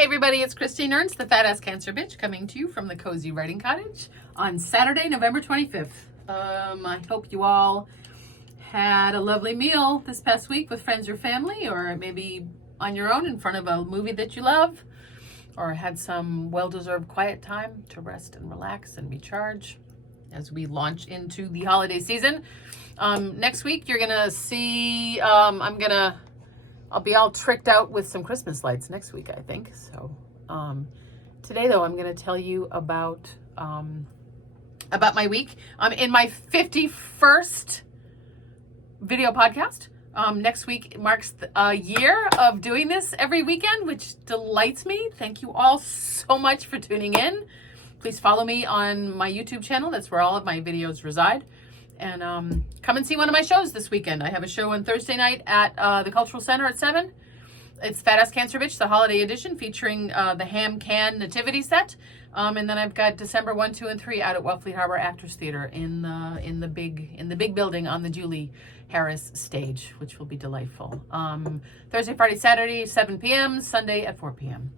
Hey everybody, it's Christine Ernst, the Fat Ass Cancer Bitch, coming to you from the Cozy Writing Cottage on Saturday, November 25th. I hope you all had a lovely meal this past week with friends or family, or maybe on your own in front of a movie that you love, or had some well-deserved quiet time to rest and relax and recharge as we launch into the holiday season. Next week, you're gonna see, I'll be all tricked out with some Christmas lights next week, I think. So today, though, I'm going to tell you about my week. In my 51st video podcast. Next week marks a year of doing this every weekend, which delights me. Thank you all so much for tuning in. Please follow me on my YouTube channel. That's where all of my videos reside. And come and see one of my shows this weekend. I have a show on Thursday night at the Cultural Center at 7. It's Fat Ass Cancer Bitch, the holiday edition, featuring the Ham Can Nativity set. And then I've got December 1, 2, and 3 out at Wellfleet Harbor Actors Theater in the big building on the Julie Harris stage, which will be delightful. Thursday, Friday, Saturday, 7 p.m. Sunday at 4 p.m.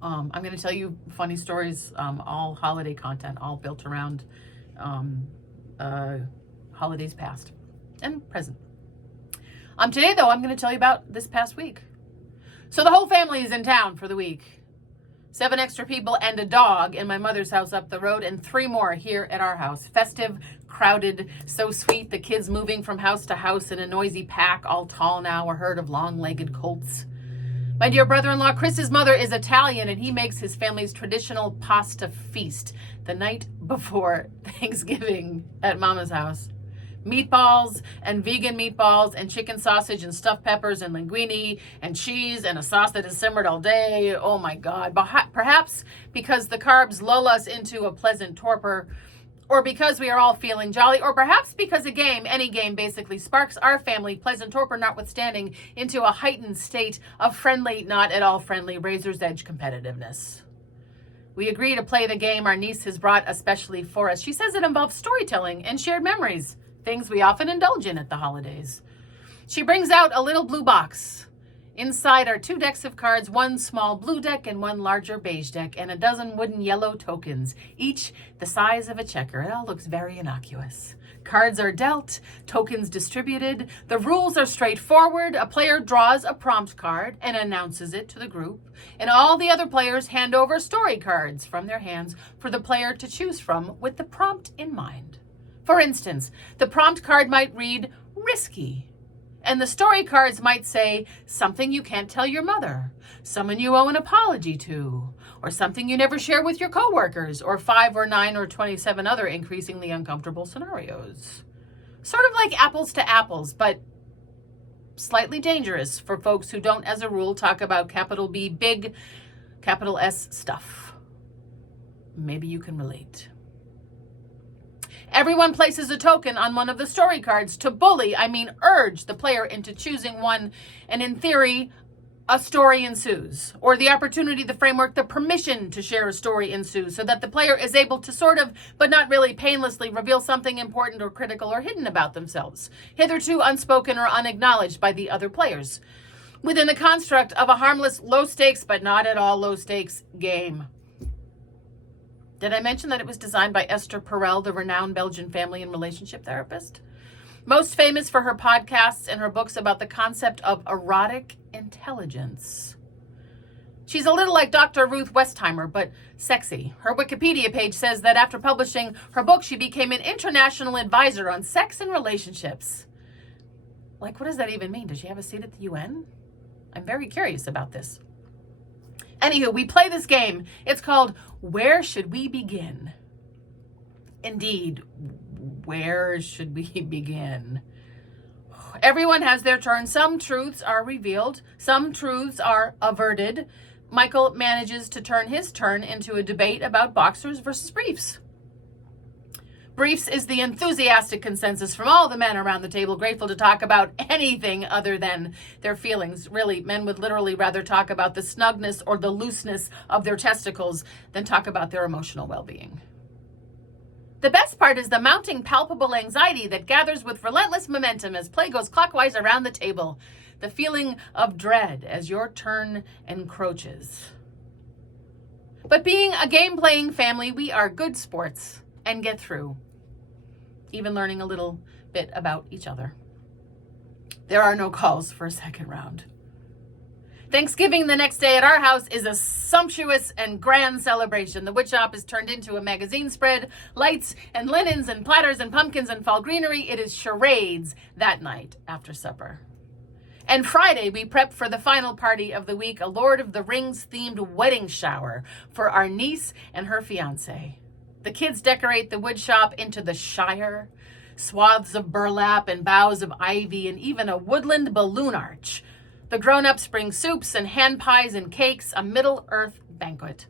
I'm going to tell you funny stories, all holiday content, all built around holidays past and present. Today, though, I'm going to tell you about this past week. So the whole family is in town for the week. 7 extra people and a dog in my mother's house up the road, and 3 more here at our house. Festive, crowded, so sweet. The kids moving from house to house in a noisy pack, all tall now, a herd of long-legged colts. My dear brother-in-law, Chris's mother is Italian, and he makes his family's traditional pasta feast the night before Thanksgiving at Mama's house. Meatballs and vegan meatballs and chicken sausage and stuffed peppers and linguine and cheese and a sauce that is simmered all day. Oh my God. Perhaps because the carbs lull us into a pleasant torpor, or because we are all feeling jolly, or perhaps because any game basically sparks our family, pleasant torpor notwithstanding, into a heightened state of friendly, not at all friendly, razor's edge competitiveness. We agree to play the game our niece has brought especially for us. She says it involves storytelling and shared memories, things we often indulge in at the holidays. She brings out a little blue box. Inside are 2 decks of cards, 1 small blue deck and 1 larger beige deck, and a dozen wooden yellow tokens, each the size of a checker. It all looks very innocuous. Cards are dealt, tokens distributed. The rules are straightforward. A player draws a prompt card and announces it to the group, and all the other players hand over story cards from their hands for the player to choose from with the prompt in mind. For instance, the prompt card might read, risky. And the story cards might say, something you can't tell your mother, someone you owe an apology to, or something you never share with your coworkers, or 5 or 9 or 27 other increasingly uncomfortable scenarios. Sort of like apples to apples, but slightly dangerous for folks who don't, as a rule, talk about capital B, big, capital S stuff. Maybe you can relate. Everyone places a token on one of the story cards to urge the player into choosing one, and in theory, a story ensues. Or the opportunity, the framework, the permission to share a story ensues, so that the player is able to sort of, but not really painlessly, reveal something important or critical or hidden about themselves, hitherto unspoken or unacknowledged by the other players, within the construct of a harmless, low-stakes, but not at all low-stakes game. Did I mention that it was designed by Esther Perel, the renowned Belgian family and relationship therapist? Most famous for her podcasts and her books about the concept of erotic intelligence. She's a little like Dr. Ruth Westheimer, but sexy. Her Wikipedia page says that after publishing her book, she became an international advisor on sex and relationships. Like, what does that even mean? Does she have a seat at the UN? I'm very curious about this. Anywho, we play this game. It's called Where Should We Begin? Indeed, where should we begin? Everyone has their turn. Some truths are revealed. Some truths are averted. Michael manages to turn his turn into a debate about boxers versus briefs. Briefs is the enthusiastic consensus from all the men around the table, grateful to talk about anything other than their feelings. Really, men would literally rather talk about the snugness or the looseness of their testicles than talk about their emotional well-being. The best part is the mounting palpable anxiety that gathers with relentless momentum as play goes clockwise around the table. the feeling of dread as your turn encroaches. But being a game-playing family, we are good sports and get through, even learning a little bit about each other. There are no calls for a second round. Thanksgiving the next day at our house is a sumptuous and grand celebration. The wood shop is turned into a magazine spread, lights and linens and platters and pumpkins and fall greenery. It is charades that night after supper. And Friday, we prep for the final party of the week, a Lord of the Rings themed wedding shower for our niece and her fiance. The kids decorate the wood shop into the Shire, swaths of burlap and boughs of ivy and even a woodland balloon arch. The grown-ups bring soups and hand pies and cakes, a Middle-earth banquet.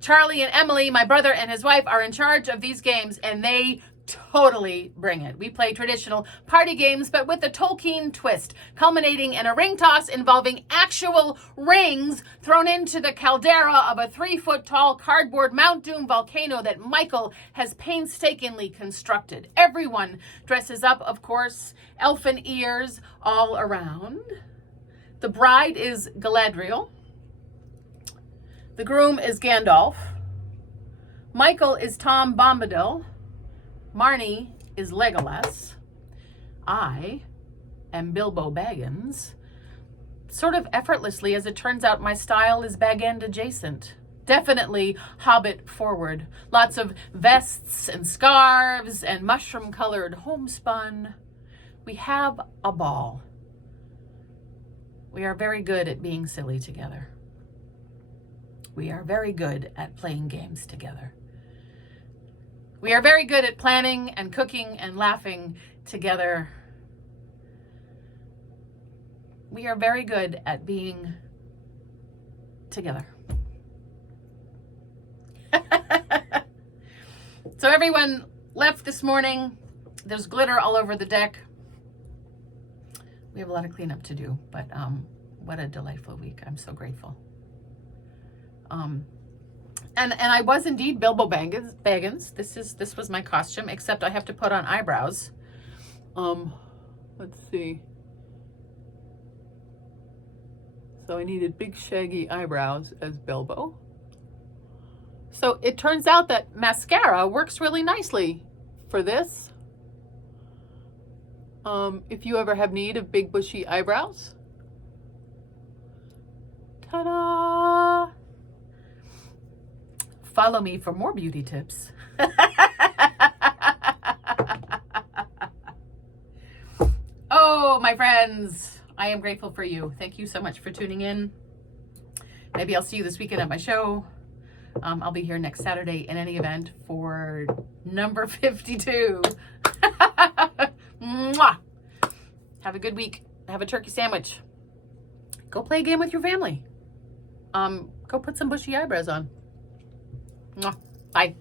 Charlie and Emily, my brother and his wife, are in charge of these games, and they totally bring it. We play traditional party games, but with a Tolkien twist, culminating in a ring toss involving actual rings thrown into the caldera of a 3-foot-tall cardboard Mount Doom volcano that Michael has painstakingly constructed. Everyone dresses up, of course, elfin ears all around. The bride is Galadriel. The groom is Gandalf. Michael is Tom Bombadil. Marnie is Legolas. I am Bilbo Baggins. Sort of effortlessly, as it turns out, my style is Bag-End adjacent. Definitely Hobbit forward. Lots of vests and scarves and mushroom-colored homespun. We have a ball. We are very good at being silly together. We are very good at playing games together. We are very good at planning and cooking and laughing together. We are very good at being together. So everyone left this morning. There's glitter all over the deck. We have a lot of cleanup to do, but what a delightful week. I'm so grateful. And I was indeed Bilbo Baggins. This was my costume, except I have to put on eyebrows. Let's see. So I needed big shaggy eyebrows as Bilbo. So it turns out that mascara works really nicely for this. If you ever have need of big bushy eyebrows. Ta-da! Follow me for more beauty tips. Oh, my friends, I am grateful for you. Thank you so much for tuning in. Maybe I'll see you this weekend at my show. I'll be here next Saturday in any event for number 52. Mwah! Have a good week. Have a turkey sandwich. Go play a game with your family. Go put some bushy eyebrows on. Mwah. Bye.